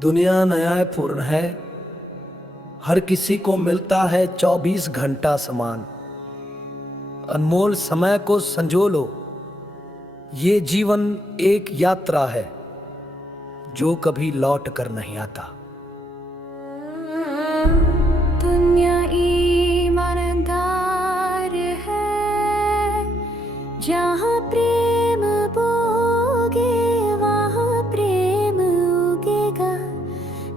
दुनिया न्यायपूर्ण है। हर किसी को मिलता है 24 घंटा समान। अनमोल समय को संजो लो, ये जीवन एक यात्रा है जो कभी लौट कर नहीं आता। दुनिया ईमानदार है, जहाँ प्रेम बोगे वहाँ प्रेम उगेगा,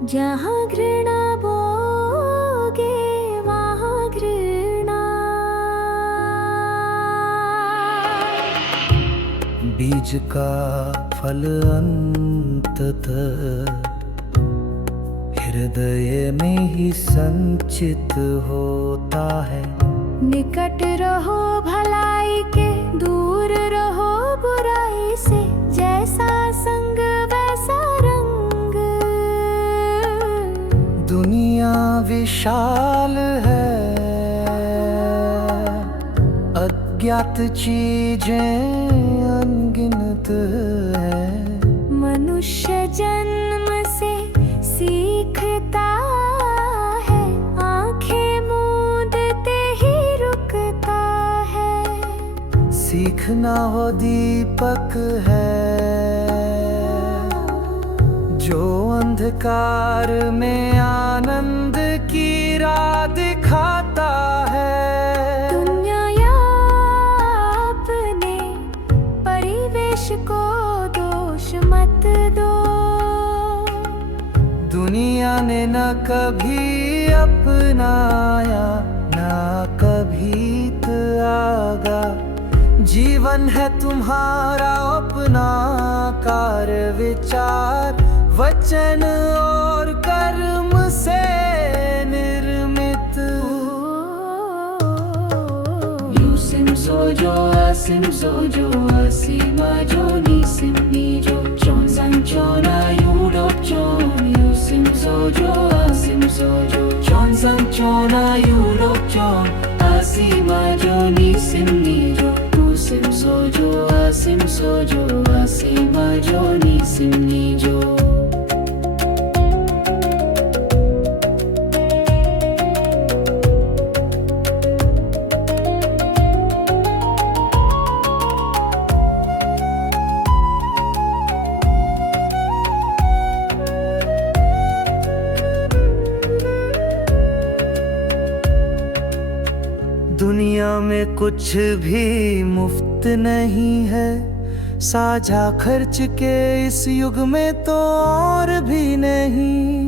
जहाँ घृणा बोगे वहाँ घृणा। बीज का फल अंततः हृदय में ही संचित होता है। निकट रहो भलाई के, दूर रहो बुराई से, जैसा संग वैसा रंग। दुनिया विशाल है, अज्ञात चीजें अनगिनत है। मनुष्य जन्म से सीखता है, आंखें मूंदते ही रुकता है। सीखना वो दीपक है जो अंधकार में आनंद की राह दिखाता है। दुनिया अपने परिवेश को दोष मत दो। दुनिया ने न कभी अपनाया न कभी त्यागा। जीवन है तुम्हारा अपना कार्य, विचार वचन और कर्म से निर्मित। Yusim sojo asim sojo asima joni simni jo chon san chona yudok chon. Yusim sojo asim sojo chon san chona yudok chon. Asima joni simni jo yusim sojo asim sojo asima joni simni jo. दुनिया में कुछ भी मुफ्त नहीं है, साझा खर्च के इस युग में तो और भी नहीं।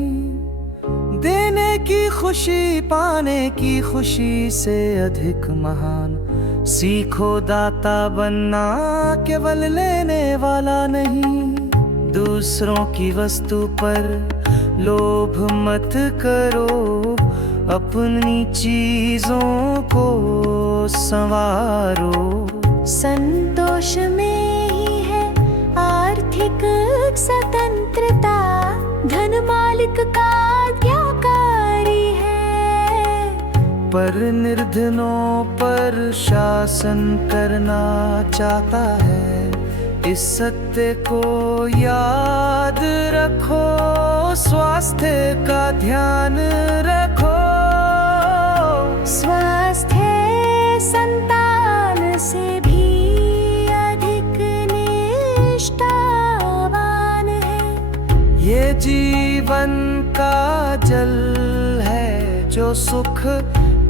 देने की खुशी पाने की खुशी से अधिक महान। सीखो दाता बनना, केवल लेने वाला नहीं। दूसरों की वस्तु पर लोभ मत करो, अपनी चीजों को संवारो। संतोष में ही है आर्थिक स्वतंत्रता, धन मालिक का आज्ञाकारी है। पर निर्धनों पर शासन करना चाहता है। इस सत्य को याद रखो, स्वास्थ्य का ध्यान रखो। स्वास्थ्य संतान से भी अधिक निष्ठावान है। ये जीवन का जल है जो सुख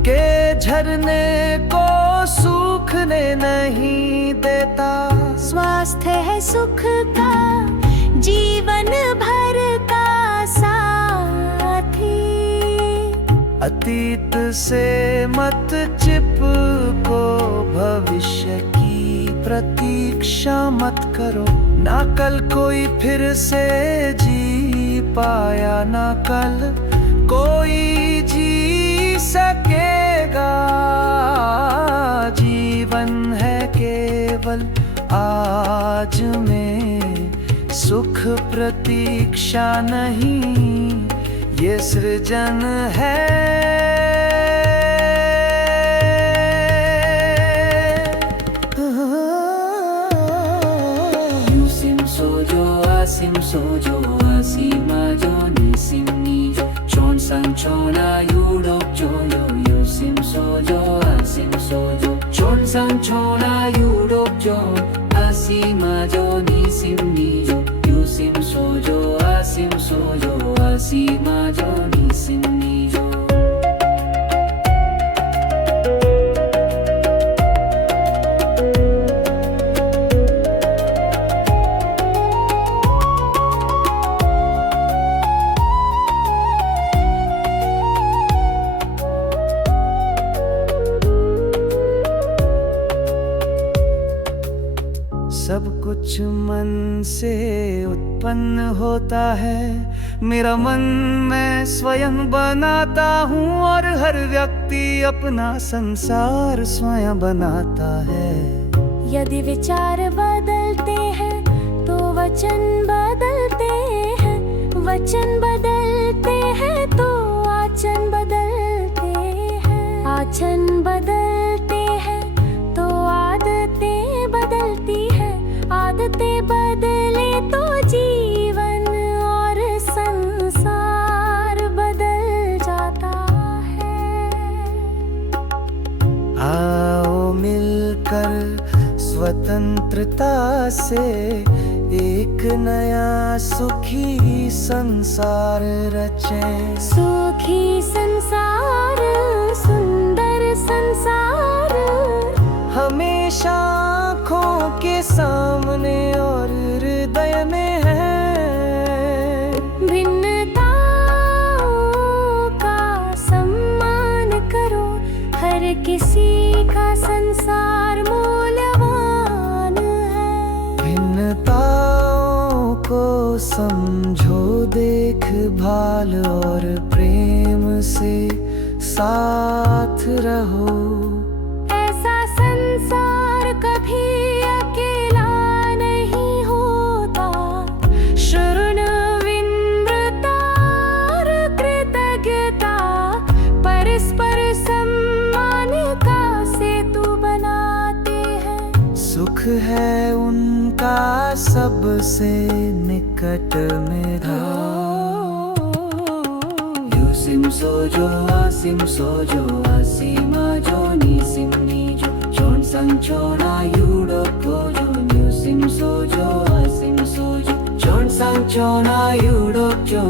के झरने को सूखने नहीं देता। स्वास्थ्य है सुख का जीवन भर का साथी। अतीत से मत चिपको, भविष्य की प्रतीक्षा मत करो। ना कल कोई फिर से जी पाया, ना कल कोई जी सकेगा। जीवन है केवल आज में, सुख प्रतीक्षा नहीं, ये सृजन है। Yusim sojo asim sojo asimajo nisim nijo chonsang chona yudok joyo yusim sojo asim sojo chonsang chona yudok jo asimajo nisim nijo yusim sojo asimajo nisim nijo सब कुछ मन से उत्पन्न होता है, मेरा मन मैं स्वयं बनाता हूँ और हर व्यक्ति अपना संसार स्वयं बनाता है। यदि विचार बदलते हैं तो वचन बदलते हैं, वचन बदलते हैं तो आचरण बदलते हैं, आचरण बदलते हैं तो आदतें बदलती है, आदतें बदले तो जीवन और संसार बदल जाता है। आओ मिलकर स्वतंत्रता से एक नया सुखी संसार रचें। सुखी संसार, सुंदर संसार, हमेशा आँखों के सामने और हृदय में है। भिन्नताओं का सम्मान करो, हर किसी का संसार मूल्यवान है। भिन्नताओं को समझो, देखभाल और प्रेम से साथ रहो। ऐसा संसार कभी अकेला नहीं होता। शरण, विनम्रता और कृतज्ञता परस्पर सम्मान का सेतु बनाते हैं। सुख है उनका सबसे निकट में रहो। Yusim sojo asimajo nisim nijo chonsang chona yudok joyo yusim sojo chonsang chona yudok jo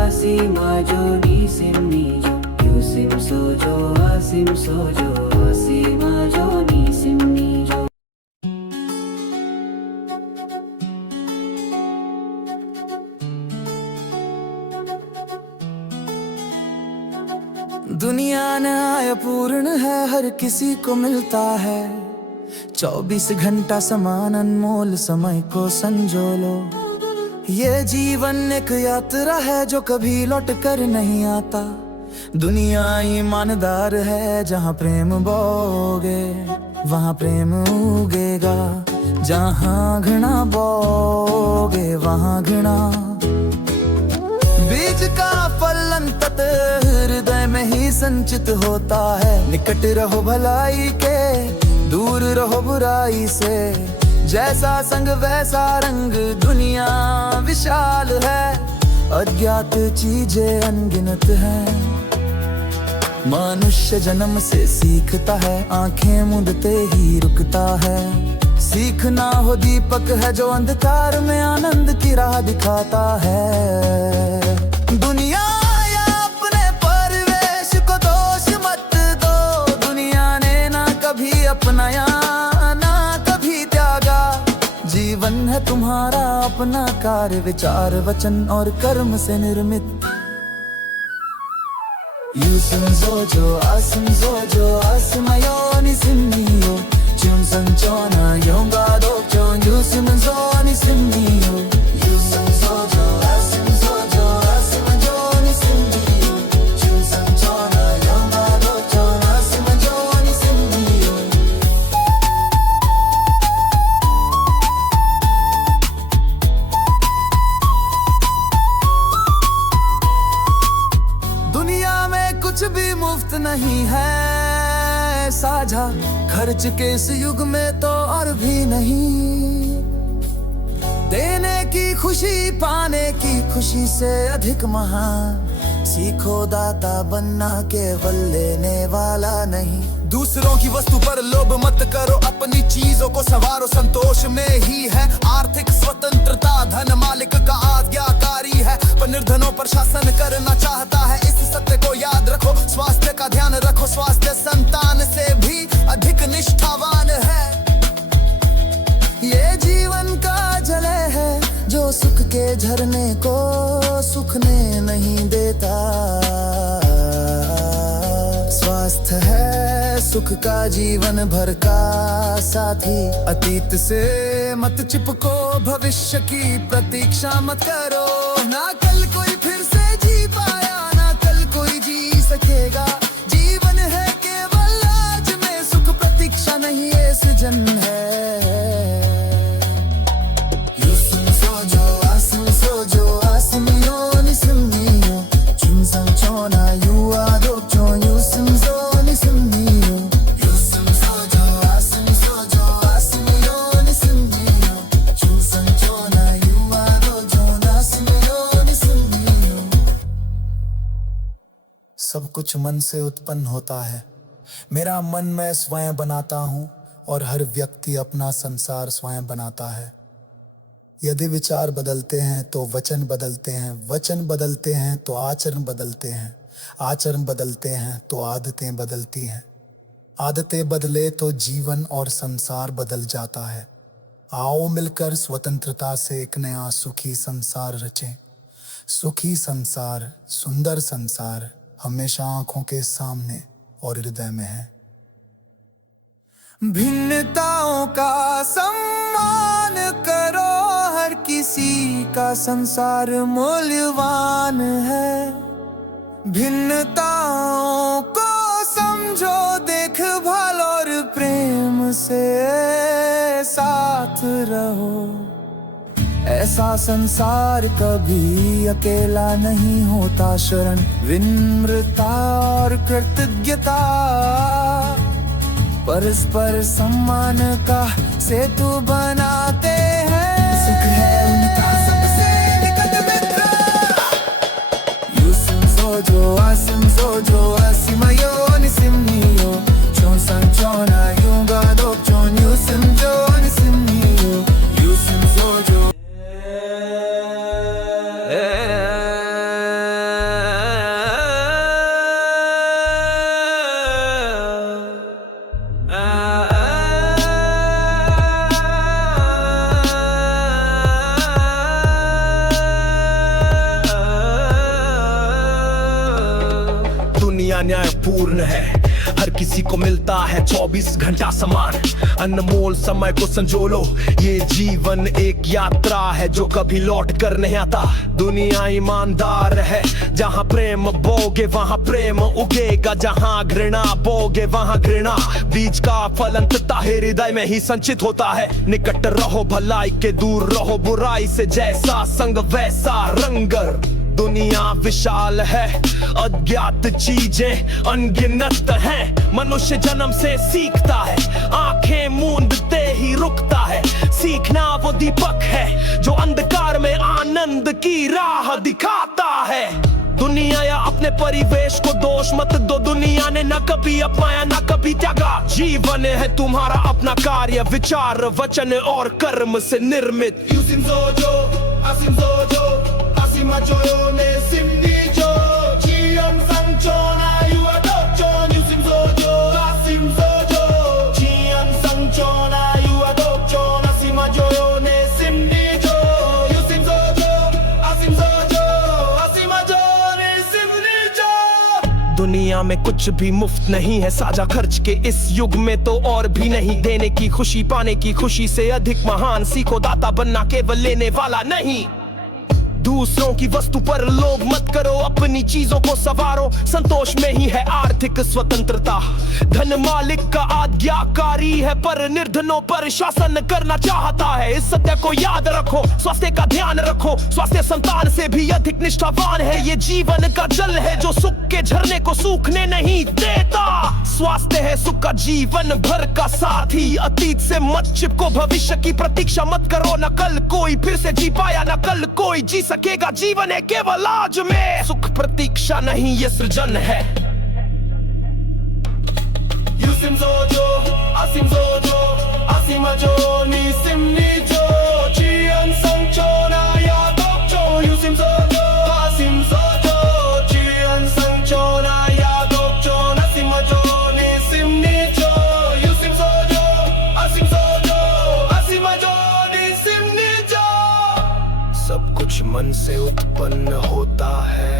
asimajo nisim nijo yusim sojo asimajo nisim nijo दुनिया न्यायपूर्ण है, हर किसी को मिलता है। 24 घंटा समान अनमोल समय को संजो लो। ये जीवन एक यात्रा है जो कभी लौट कर नहीं आता। दुनिया ईमानदार है, जहाँ प्रेम बोगे वहाँ प्रेम उगेगा। जहाँ घृणा बोगे वहाँ घृणा। बीज का फल अंततः हृदय में ही संचित होता है। निकट रहो भलाई के, दूर रहो बुराई से। जैसा संग वैसा रंग, दुनिया विशाल है। अज्ञात चीजें अनगिनत हैं। मनुष्य जन्म से सीखता है, आंखें मूंदते ही रुकता है। सीखना हो दीपक है जो अंधकार में आनंद की राह दिखाता है। दुनिया या अपने परिवेश को दोष मत दो। दुनिया ने ना कभी अपनाया ना कभी त्यागा। जीवन है तुम्हारा अपना कार्य, विचार, वचन और कर्म से निर्मित। Yusim sojo asimayo nisim nijo chonsang chona yonga dok jon yusim nisim nijo Yusim sojo asimayo nisim nijo chonsang chona yonga dok jon asimayo nisim nijo। दुनिया में कुछ भी मुफ्त नहीं है साझा। खर्च के इस युग में तो और भी नहीं। देने की खुशी पाने की खुशी से अधिक महान। सीखो दाता बनना, केवल लेने वाला नहीं। दूसरों की वस्तु पर लोभ मत करो, अपनी चीजों को संवारो, संतोष में ही है आर्थिक स्वतंत्रता। धन मालिक का आज्ञाकारी है, पर निर्धनों पर शासन करना चाहता है। इस सत्य को याद रखो, स्वास्थ्य का ध्यान रखो, स्वास्थ्य संतान से भी अधिक निष्ठावान है। ये जीवन का जल है जो सुख के झरने को सुखने नहीं देता। स्वास्थ्य है सुख का जीवन भर का साथी। अतीत से मत चिपको, भविष्य की प्रतीक्षा मत करो। ना कल कोई फिर से जी पाया, ना कल कोई जी सकेगा। जीवन है केवल आज में, सुख प्रतीक्षा नहीं ये सृजन है। सब कुछ मन से उत्पन्न होता है। मेरा मन मैं स्वयं बनाता हूँ और हर व्यक्ति अपना संसार स्वयं बनाता है। यदि विचार बदलते हैं तो वचन बदलते हैं, वचन बदलते हैं तो आचरण बदलते हैं, आचरण बदलते हैं तो आदतें बदलती हैं, आदतें बदले तो जीवन और संसार बदल जाता है। आओ मिलकर स्वतंत्रता से एक नया सुखी संसार रचें। सुखी संसार, सुंदर संसार हमेशा आंखों के सामने और हृदय में है। भिन्नताओं का सम्मान करो, हर किसी का संसार मूल्यवान है। भिन्नताओं को समझो, देखभाल और प्रेम से साथ रहो। ऐसा संसार कभी अकेला नहीं होता। शरण, विनम्रता और कृतज्ञता परस्पर सम्मान का सेतु बनाते हैं। सुख है उनका सबसे निकट मित्र। यूसिम सोजो आसिम सोजो आसिमायो निसिमियो चोंsan chona yunga dok chon yusim jo nisimio yusim sojo। न्यायपूर्ण है, हर किसी को मिलता है 24 घंटा समान। अनमोल समय को संजो लो, ये जीवन एक यात्रा है जो कभी लौट कर नहीं आता। दुनिया ईमानदार है, जहाँ प्रेम बोगे वहाँ प्रेम उगेगा, जहाँ घृणा बोगे वहाँ घृणा। बीज का फल अंततः हृदय में ही संचित होता है। निकट रहो भलाई के, दूर रहो बुराई से, जैसा संग वैसा रंग। दुनिया विशाल है, अज्ञात चीजें अनगिनत हैं। मनुष्य जन्म से सीखता है, आंखें मूंदते ही रुकता है। सीखना वो दीपक है जो अंधकार में आनंद की राह दिखाता है। दुनिया या अपने परिवेश को दोष मत दो, दुनिया ने न कभी अपनाया न कभी त्यागा। जीवन है तुम्हारा अपना कार्य, विचार वचन और कर्म से निर्मित। यूसिम सोजो आसिम सोजो आसिमाजो निसिमियो चियम संचोना युवा dokchon yusim sojo asim sojo चियम संचोना युवा dokchon आसिमाजो निसिमियो yusim sojo asim sojo आसिमाजो निसिमियो। दुनिया में कुछ भी मुफ्त नहीं है, साझा खर्च के इस युग में तो और भी नहीं। देने की खुशी, पाने की खुशी से अधिक महान। सीखो दाता बनना, केवल लेने वाला नहीं। दूसरों की वस्तु पर लोभ मत करो, अपनी चीजों को संवारो, संतोष में ही है आर्थिक स्वतंत्रता। धन मालिक का आज्ञाकारी है, पर निर्धनों पर शासन करना चाहता है। इस सत्य को याद रखो, स्वास्थ्य का ध्यान रखो, स्वास्थ्य संतान से भी अधिक निष्ठावान है। ये जीवन का जल है जो सुख के झरने को सूखने नहीं देता। स्वास्थ्य है सुख का जीवन भर का साथी। अतीत से मत चिपको, भविष्य की प्रतीक्षा मत करो, न कल कोई फिर से जी पाया, न कल कोई जी सकेगा। जीवन है केवल आज में, सुख प्रतीक्षा नहीं ये सृजन है। Yusim Zojo, Asim Zojo, Asimajo, Nisim Nijo, Chian Sanchona, Yadokcho, Yusim Zojo, Asim Zojo, Chian Sanchona, Yadokcho, Asimajo, Nisim Nijo, Yusim Zojo, Asim Zojo, Asimajo, Nisim Nijo। सब कुछ मन से उत्पन्न होता है,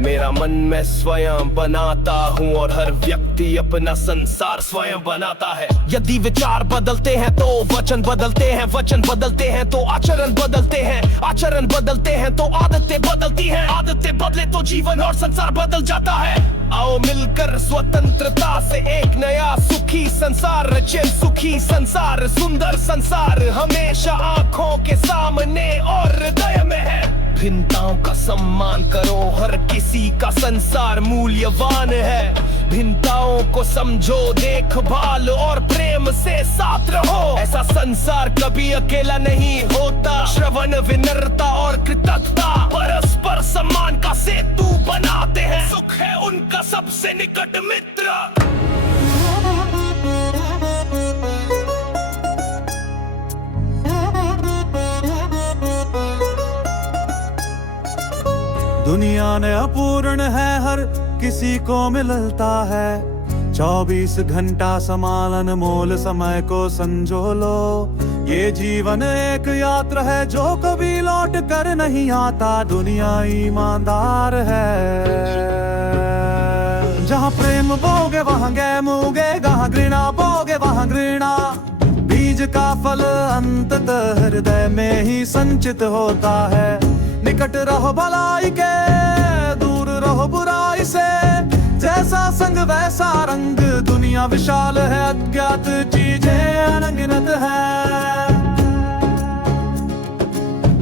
मेरा मन मैं स्वयं बनाता हूँ और हर व्यक्ति अपना संसार स्वयं बनाता है। यदि विचार बदलते हैं तो वचन बदलते हैं, वचन बदलते हैं तो आचरण बदलते हैं, आचरण बदलते हैं तो आदतें बदलती हैं, आदतें बदले तो जीवन और संसार बदल जाता है। आओ मिलकर स्वतंत्रता से एक नया सुखी संसार रचें, सुखी संसार, सुंदर संसार हमेशा आंखों के सामने और हृदय में है। भिन्नताओं का सम्मान करो, हर किसी का संसार मूल्यवान है। भिन्नताओं को समझो, देखभाल और प्रेम से साथ रहो। ऐसा संसार कभी अकेला नहीं होता। श्रवण, विनम्रता और कृतज्ञता परस्पर सम्मान का सेतु बनाते हैं। सुख है उनका सबसे निकट मित्र। दुनिया ने अपूर्ण है, हर किसी को मिलता है। 24 घंटा समान अनमोल समय को संजो लो। ये जीवन एक यात्रा है जो कभी लौट कर नहीं आता। दुनिया ईमानदार है, जहाँ प्रेम बोगे वहाँ गैम उगेगा, घृणा बोगे वहाँ घृणा। बीज का फल अंततः हृदय में ही संचित होता है। निकट रहो भलाई के, दूर रहो बुराई से। जैसा संग वैसा रंग, दुनिया विशाल है, अज्ञात चीजें अनगिनत है।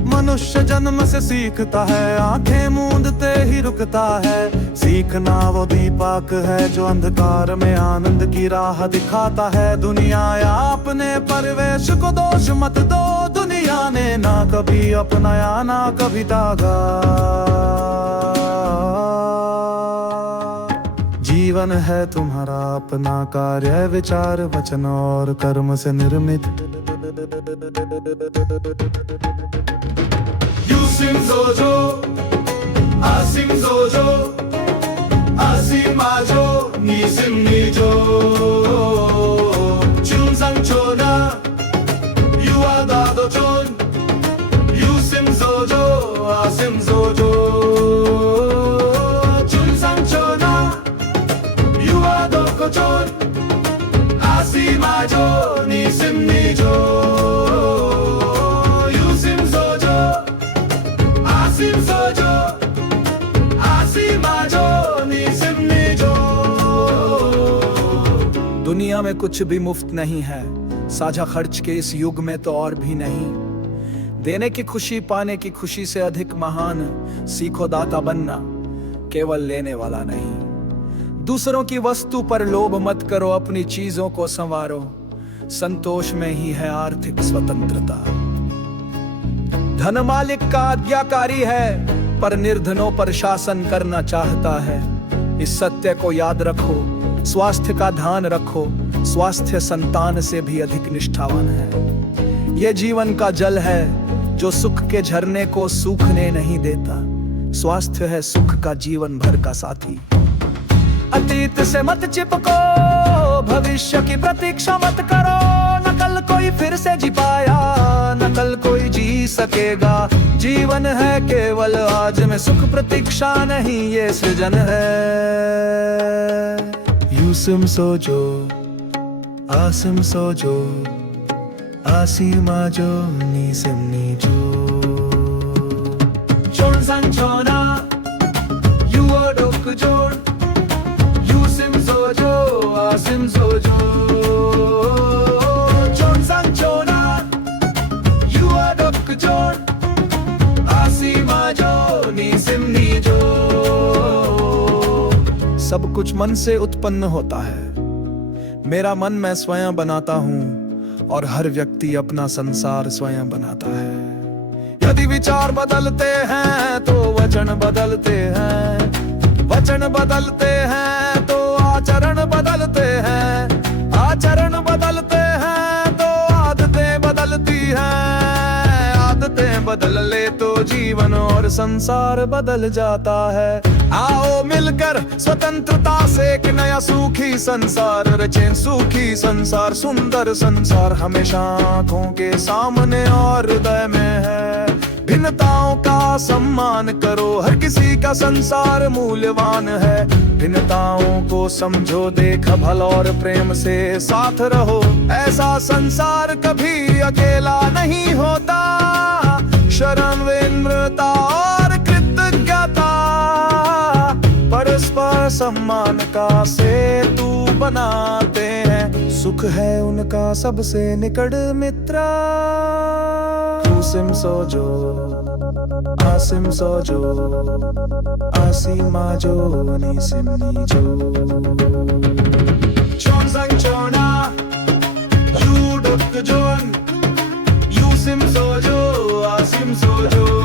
मनुष्य जन्म से सीखता है, आंखें मूंदते ही रुकता है। सीखना वो दीपक है जो अंधकार में आनंद की राह दिखाता है। दुनिया या अपने परिवेश को दोष मत दो, दुनिया ने ना कभी अपनाया ना कभी दागा। जीवन है तुम्हारा अपना कार्य, विचार, वचन और कर्म से निर्मित। Yusim Zojo, Asim Zojo, Asimajo, Nisim Nijo, Chun Sanchona, Yuadado Chon, Yusim Zojo, Asim Zojo, Chun Sanchona, Yuadado Chon, Asimajo, Nisim Nijo, Yusim Zojo, Asim Zojo, Asimajo, Nisim Nijo। दुनिया में कुछ भी मुफ्त नहीं है, साझा खर्च के इस युग में तो और भी नहीं। देने की खुशी पाने की खुशी से अधिक महान। सीखो दाता बनना, केवल लेने वाला नहीं। दूसरों की वस्तु पर लोभ मत करो, अपनी चीजों को संवारो। संतोष में ही है आर्थिक स्वतंत्रता। धन मालिक का आज्ञाकारी है, पर निर्धनों पर शासन करना चाहता है। इस सत्य को याद रखो, स्वास्थ्य का ध्यान रखो। स्वास्थ्य संतान से भी अधिक निष्ठावान है। यह जीवन का जल है जो सुख के झरने को सूखने नहीं देता। स्वास्थ्य है सुख का जीवन भर का साथी। अतीत से मत चिपको, भविष्य की प्रतीक्षा मत करो। न कल कोई फिर से जी पाया, न कल कोई जी सकेगा। जीवन है केवल आज में, सुख प्रतीक्षा नहीं ये सृजन है। यूसिम सोजो, आसिम सोजो, आसिमाजो, निसिम निजो। Chon Sanchona, Yuadok Chon, Yusim Zojo, Asim Zojo, Chon Sanchona, Yuadok Chon, Asimajo, Nisim Nijo। सब कुछ मन से उत्पन्न उत्पन्न होता है। मेरा मन मैं स्वयं बनाता हूँ और हर व्यक्ति अपना संसार स्वयं बनाता है। यदि विचार बदलते हैं तो वचन बदलते हैं, वचन बदलते हैं तो आचरण बदलते हैं, आचरण बदलते हैं तो आदतें बदलती हैं, आदतें बदल ले तो जीवन और संसार बदल जाता है। आओ मिलकर स्वतंत्रता से एक नया सुखी संसार रचें, सुखी संसार, सुंदर संसार हमेशा आंखों के सामने और हृदय में है। भिन्नताओं का सम्मान करो, हर किसी का संसार मूल्यवान है। भिन्नताओं को समझो, देखा भल और प्रेम से साथ रहो। ऐसा संसार कभी अकेला नहीं होता। शरण विनम्रता और कृतज्ञता परस्पर सम्मान का सेतु बनाते हैं। सुख है उनका सबसे निकट मित्र। Usim sojo, asim sojo, asimajo, nisim nijo. Chon sang chona, yuduk jon, yusim sojo, asim sojo.